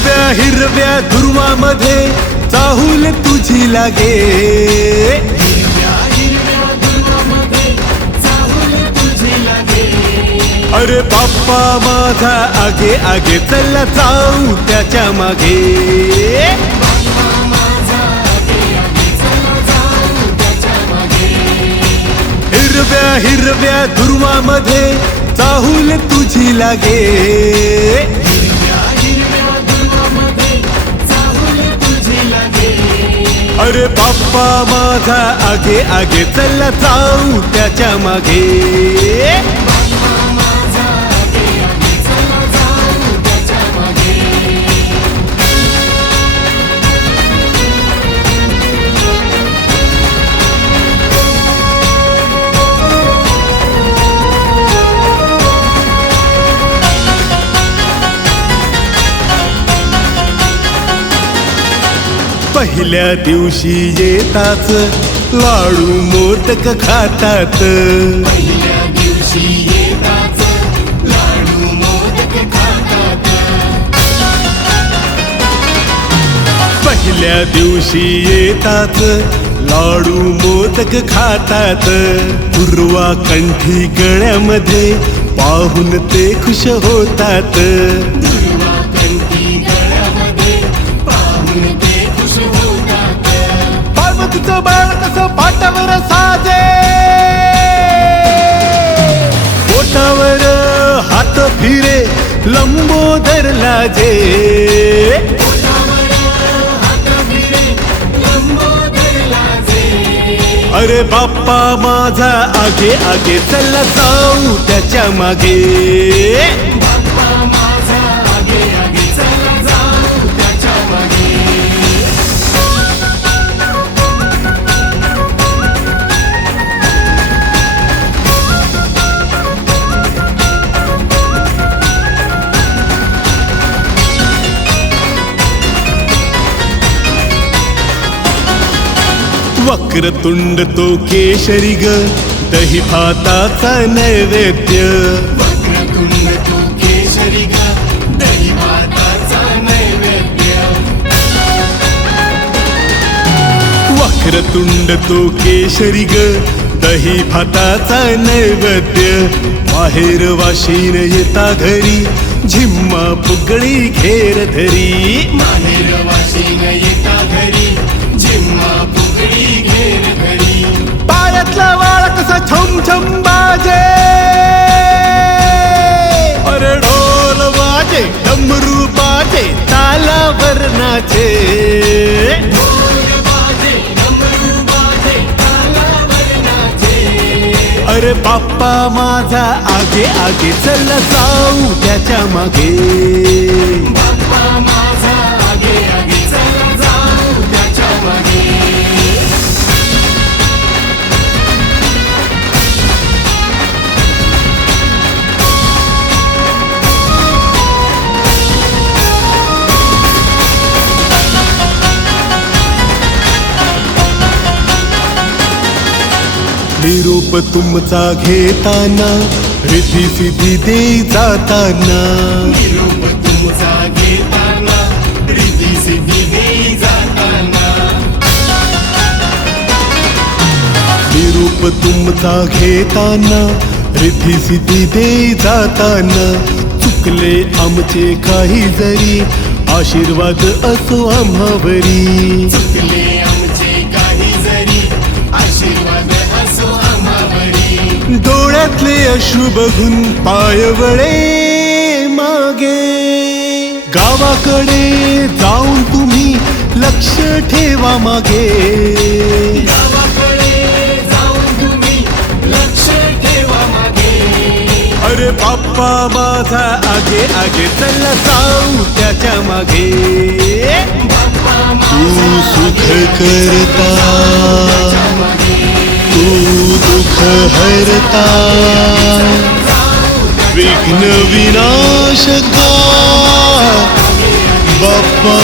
हिरव्या हिरव्या दुर्वामध्ये चाहूल तुझी लागे, हिरव्या हिरव्या दुर्वामध्ये चाहूल तुझी लागे. अरे बाप्पा माझा आगे आगे चला जाऊ त्याच्या मागे. बाप्पा माझा आगे आगे चला जाऊ त्याच्या मागे. हिरव्या हिरव्या दुर्वामध्ये चाहूल तुझी लागे, हिरव्या हिरव्या दुर्वामध्ये चाहूल तुझी लागे. अरे बाप्पा माझा आगे आगे चला जाऊ त्याच्या मागे. बाप्पा माझा आगे आगे चला जाऊ त्याच्या मागे. पहिल्या दिवशी येताच लाडू मोदक खातात, पहिल्या दिवशी येताच लाडू मोदक खातात. पहिल्या दिवशी येताच लाडू मोदक खातात. पूर्वा कंठी गळ्यामध्ये पाहून ते खुश होतात. दुर्वा कंठी गळ्यामध्ये पाहून ते खुश होतात. पार्वतीचं बाळ कसं पाटावर साजे, पोटावर हात फिरे लंबोदर लाजे. पोटावर हात फिरे लंबोदर लाजे. अरे बाप्पा माझा आगे आगे चला जाऊ त्याच्या मागे. बाप्पा माझा आगे आगे चला जाऊ त्याच्या मागे. वक्रतुंड तो केशरी ग दही भाताचा नैवेद्य. वक्रतुंड तो केशरी ग दही भाताचा नैवेद्य. वक्रतुंड तो केशरी ग दही भाताचा नैवेद्य. बाहेर वाशीन येता घरी झिम्मा फुगडी घेर धरी. माहेर वाशीन येता घरी झिम्मा फुगडी घेर घरी. पायातला वाळ कसा छम छम बाजे, अरे ढोल वाजे डमरू बाजे तालावर नाचे. ढोल बाजे डमरू बाजे तालावर नाचे. अरे बाप्पा माझा आगे आगे चला जाऊ त्याच्या मागे. बाप्पा माझा आगे आगे चला जाऊ त्याच्या मागे. निरूप तुमचा घेताना रिद्धी सिद्धी दे जाताना. निरूप तुमचा घेताना रिद्धी सिद्धी दे जाताना. निरूप तुमचा घेताना रिद्धी सिद्धी दे जाताना. चुकले आमचे काही जरी आशीर्वाद असो आम्हावरी. चुकले आमचे काही जरी आशीर्वाद असो आम्हावरी. डोळ्यातले अश्रू बघून पायवळे मागे. गावाकडे जाऊन तुम्ही लक्ष ठेवा मागे. गावाकडे जाऊन तुम्ही लक्ष ठेवा मागे. अरे बाप्पा माझा आगे आगे चला जाऊ त्याच्या मागे. बाप्पा तू माझा सुख आगे आगे करता, त्याच्या मागे. तू दुःख हरता, विघ्न विनाशका बाप्पा